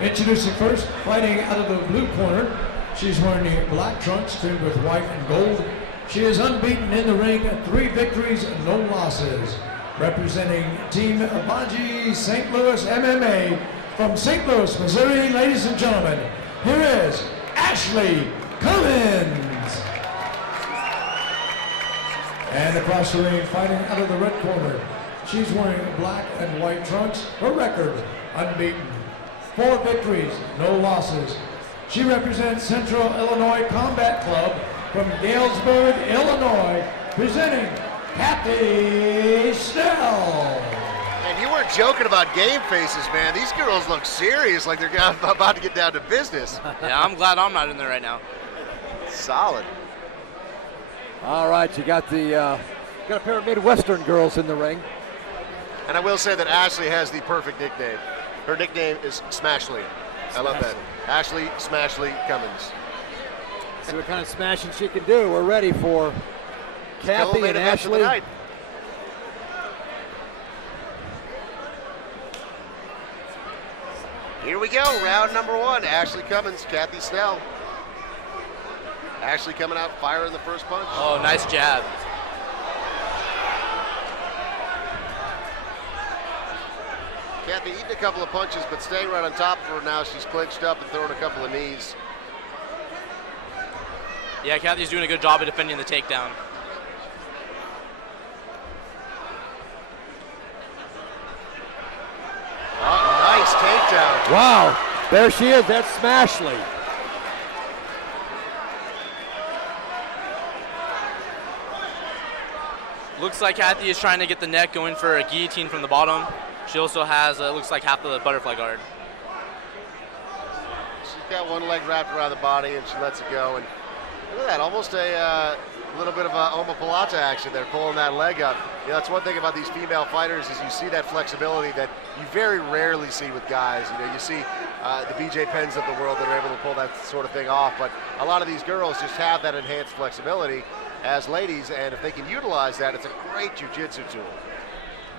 Introducing first, fighting out of the blue corner. She's wearing the black trunks trimmed with white and gold. She is unbeaten in the ring, 3 victories, no losses. Representing Team Baji St. Louis MMA from St. Louis, Missouri, ladies and gentlemen, here is Ashley Cummins. And across the ring, fighting out of the red corner, she's wearing black and white trunks. Her record, unbeaten, 4 victories, no losses. She represents Central Illinois Combat Club from Galesburg, Illinois, presenting Cathy Snell. And you weren't joking about game faces, man. These girls look serious, like they're about to get down to business. Yeah, I'm glad I'm not in there right now. Solid. All right, you got a pair of Midwestern girls in the ring. And I will say that Ashley has the perfect nickname. Her nickname is Smashley. I love that. Ashley Smashley Cummins. See what kind of smashing she can do. We're ready for Cathy and Ashley. Here we go, round number 1. Ashley Cummins, Cathy Snell. Ashley coming out firing the first punch. Oh, nice jab. Cathy eating a couple of punches, but staying right on top of her now. She's clinched up and throwing a couple of knees. Yeah, Cathy's doing a good job of defending the takedown. Nice takedown. Wow, there she is. That's Smashley. Looks like Cathy is trying to get the neck going for a guillotine from the bottom. She also has, looks like half of the butterfly guard. She's got one leg wrapped around the body and she lets it go. And look at that, almost a little bit of a omoplata action there, pulling that leg up. You know, that's one thing about these female fighters is you see that flexibility that you very rarely see with guys. You know, you see the BJ Penns of the world that are able to pull that sort of thing off, but a lot of these girls just have that enhanced flexibility as ladies, and if they can utilize that, it's a great jiu-jitsu tool.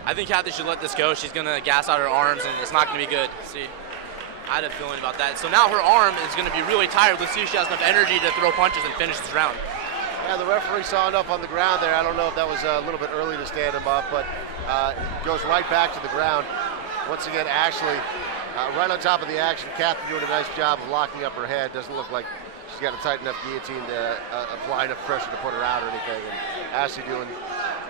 I think Cathy should let this go. She's gonna gas out her arms and it's not gonna be good. See, I had a feeling about that. So now her arm is gonna be really tired. Let's see if she has enough energy to throw punches and finish this round. Yeah, the referee saw enough on the ground there. I don't know if that was a little bit early to stand him up, but goes right back to the ground. Once again, Ashley right on top of the action. Cathy doing a nice job of locking up her head. Doesn't look like she's got a tight enough guillotine to apply enough pressure to put her out or anything. And Ashley doing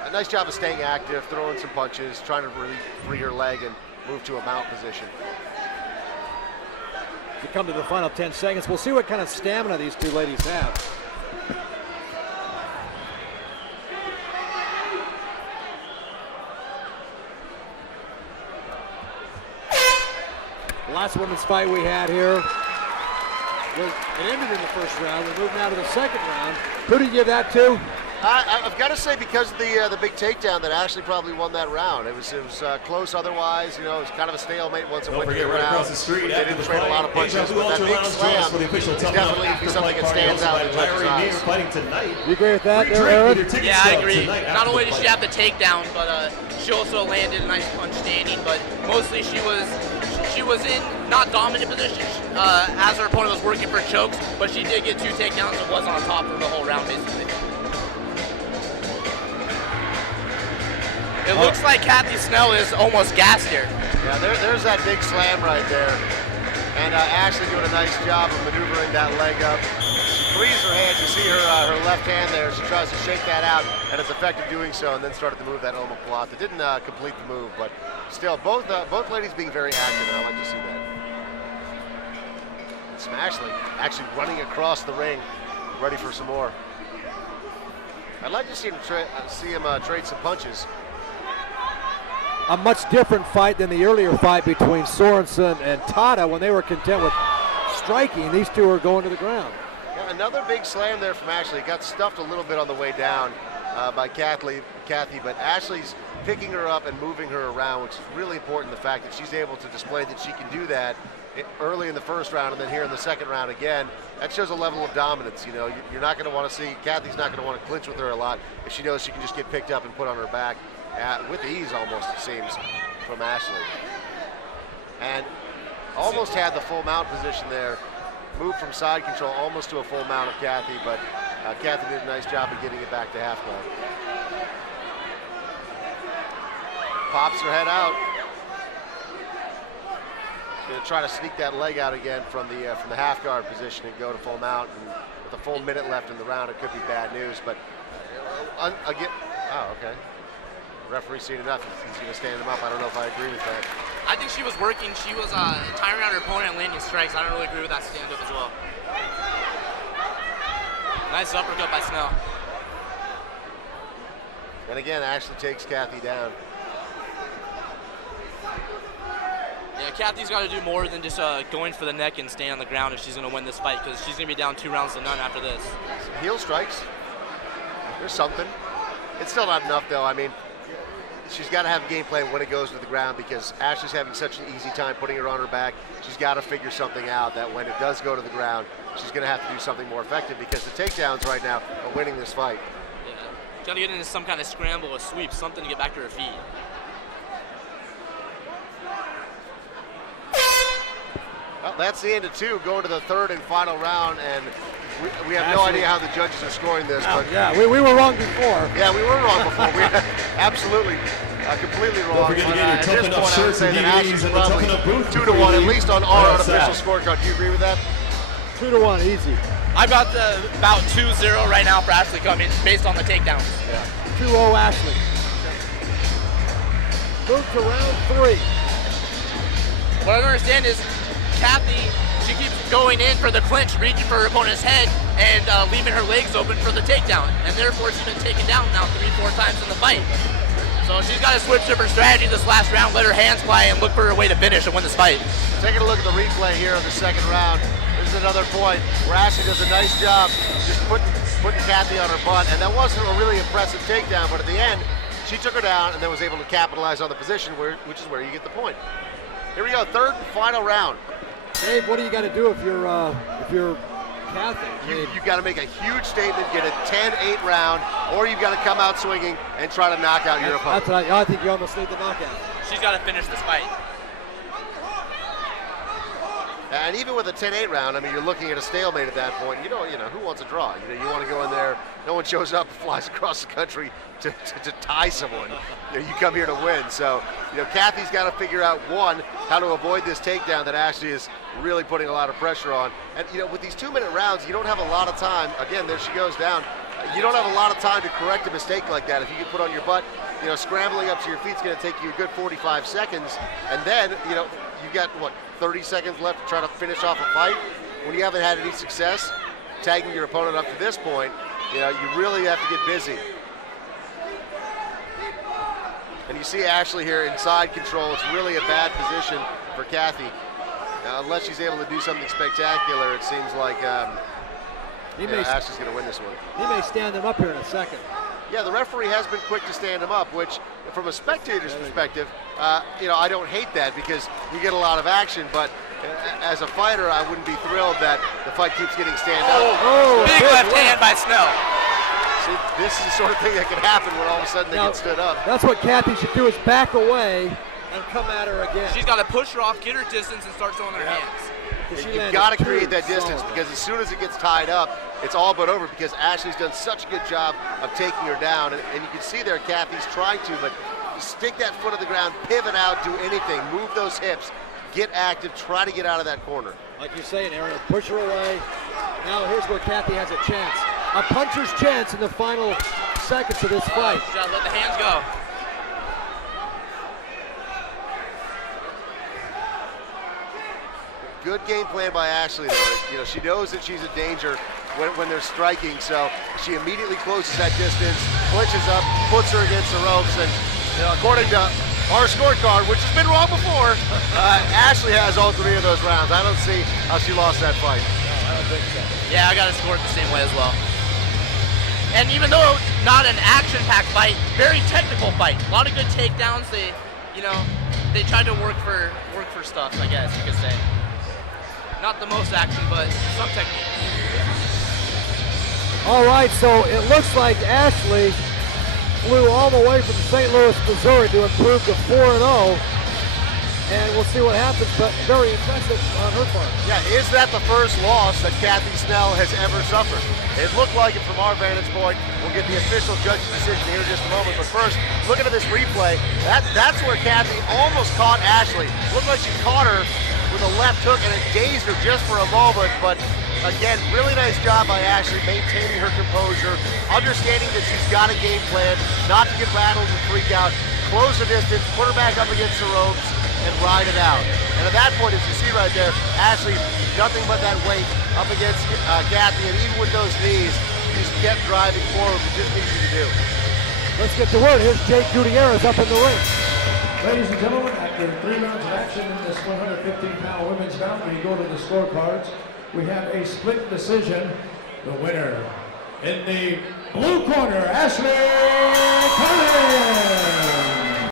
a nice job of staying active, throwing some punches, trying to really free her leg and move to a mount position. We come to the final 10 seconds. We'll see what kind of stamina these two ladies have. The last women's fight we had here, it ended in the first round. We're moving now to the second round. Who did you give that to? I've got to say, because of the big takedown, that Ashley probably won that round. It was close otherwise. You know, it was kind of a stalemate once it went to the round. Across the street they didn't trade a lot of punches, but that big slam is definitely something that stands out in judges' eyes. Fighting tonight. You agree with that, Aaron? Yeah, I agree. Not only did she have the takedown, but she also landed a nice punch standing. But mostly she was in not dominant position as her opponent was working for chokes, but she did get 2 takedowns and was on top for the whole round, basically. It looks like Cathy Snell is almost gassed here. Yeah, there's that big slam right there. And Ashley doing a nice job of maneuvering that leg up. She frees her hand. You see her left hand there. She tries to shake that out, and it's effective doing so, and then started to move that omoplata. Didn't complete the move, but still, both ladies being very active, and I like to see that. And Smashley actually running across the ring, ready for some more. I'd like to see him trade some punches. A much different fight than the earlier fight between Sorensen and Tada when they were content with striking. These two are going to the ground. Yeah, another big slam there from Ashley. Got stuffed a little bit on the way down by Cathy, but Ashley's picking her up and moving her around, which is really important. The fact that she's able to display that she can do that early in the first round and then here in the second round again, that shows a level of dominance. You know, you're not going to want to see, Cathy's not going to want to clinch with her a lot if she knows she can just get picked up and put on her back. With ease, almost, it seems, from Ashley. And Almost had the full mount position there. Moved from side control almost to a full mount of Cathy, but Cathy did a nice job of getting it back to half guard. Pops her head out. She's going to try to sneak that leg out again from the half guard position and go to full mount. And with a full minute left in the round, it could be bad news. But again, oh, okay. Referee's seen enough. He's going to stand him up. I don't know if I agree with that. I think she was working. She was tiring out her opponent and landing strikes. I don't really agree with that stand-up as well. Nice uppercut by Snell. And again, Ashley takes Cathy down. Yeah, Cathy's got to do more than just going for the neck and staying on the ground if she's going to win this fight, because she's going to be down 2 rounds to none after this. Some heel strikes. There's something. It's still not enough, though. I mean, she's got to have a game plan when it goes to the ground, because Ashley's having such an easy time putting her on her back. She's got to figure something out that when it does go to the ground, she's going to have to do something more effective, because the takedowns right now are winning this fight. Yeah, she's got to get into some kind of scramble, a sweep, something to get back to her feet. Well, that's the end of 2, going to the 3rd and final round, and we have no idea how the judges are scoring this. But yeah, we were wrong before. Yeah, we were wrong before. We absolutely, completely wrong. Don't forget to But, get your at this Tuff-N-Uff point, I would shirts say and that DVDs Ashley's in the probably Tuff-N-Uff booth 2 to 1, at preview. least on our Right unofficial outside. scorecard. Do you agree with that? 2 to 1, easy. I've got about 2-0 right now for Ashley Cummins based on the takedowns. Yeah. 2-0 Ashley. Move to round 3. What I don't understand is Cathy, she keeps going in for the clinch, reaching for her opponent's head, and leaving her legs open for the takedown. And therefore, she's been taken down now 3-4 times in the fight. So she's got to switch up her strategy this last round, let her hands fly, and look for her way to finish and win this fight. Taking a look at the replay here of the 2nd round. This is another point where Ashley does a nice job just putting Cathy on her butt. And that wasn't a really impressive takedown, but at the end, she took her down and then was able to capitalize on the position, which is where you get the point. Here we go, 3rd and final round. Dave, what do you got to do if you're Cathy? You've got to make a huge statement, get a 10-8 round, or you've got to come out swinging and try to knock out your opponent. That's what I think you almost need the knockout. She's got to finish this fight. And even with a 10-8 round, I mean, you're looking at a stalemate at that point. You know, who wants a draw? You want to go in there. No one shows up and flies across the country to tie someone. You come here to win. So, Cathy's got to figure out, one, how to avoid this takedown that Ashley is really putting a lot of pressure on. And, with these 2-minute rounds, you don't have a lot of time. Again, there she goes down. You don't have a lot of time to correct a mistake like that. If you get put on your butt, scrambling up to your feet is going to take you a good 45 seconds. And then, you've got, 30 seconds left to try to finish off a fight. When you haven't had any success tagging your opponent up to this point, you really have to get busy. And you see Ashley here in side control. It's really a bad position for Cathy. Unless she's able to do something spectacular, it seems like Ashley's going to win this one. He may stand him up here in a second. Yeah, the referee has been quick to stand him up, which, from a spectator's perspective, I don't hate that, because you get a lot of action, but as a fighter, I wouldn't be thrilled that the fight keeps getting stand up. Big left hand by Snell. See, this is the sort of thing that can happen when all of a sudden they get stood up. That's what Cathy should do, is back away and come at her again. She's got to push her off, get her distance, and start throwing her hands. You've got to create that distance, because as soon as it gets tied up, it's all but over, because Ashley's done such a good job of taking her down. And you can see there Cathy's trying to, but stick that foot on the ground, pivot out, do anything, move those hips, get active, try to get out of that corner. Like you're saying, Aaron, push her away. Now here's where Cathy has a chance. A puncher's chance in the final seconds of this fight. She's got to let the hands go. Good game plan by Ashley, though. She knows that she's a danger when they're striking, so she immediately closes that distance, clinches up, puts her against the ropes, and according to our scorecard, which has been wrong before, Ashley has all 3 of those rounds. I don't see how she lost that fight. I don't think so. Yeah, I got to score it the same way as well. And even though not an action-packed fight, very technical fight. A lot of good takedowns. They tried to work for stuff, I guess you could say. Not the most action, but some technique. All right, so it looks like Ashley flew all the way from St. Louis, Missouri to improve to 4-0. and we'll see what happens, but very impressive on her part. Yeah, is that the first loss that Cathy Snell has ever suffered? It looked like it from our vantage point. We'll get the official judge's decision here in just a moment, but first, looking at this replay, that's where Cathy almost caught Ashley. Looked like she caught her with a left hook, and it dazed her just for a moment, but again, really nice job by Ashley maintaining her composure, understanding that she's got a game plan, not to get rattled and freak out, close the distance, put her back up against the ropes, and ride it out. And at that point, as you see right there, Ashley, nothing but that weight up against Cathy, and even with those knees, she's kept driving forward, which isn't easy to do. Let's get to work. Here's Jake Gutierrez up in the ring. Ladies and gentlemen, after 3 rounds of action in this 115-pound women's bout, we go to the scorecards. We have a split decision. The winner in the blue corner, Ashley Cummins.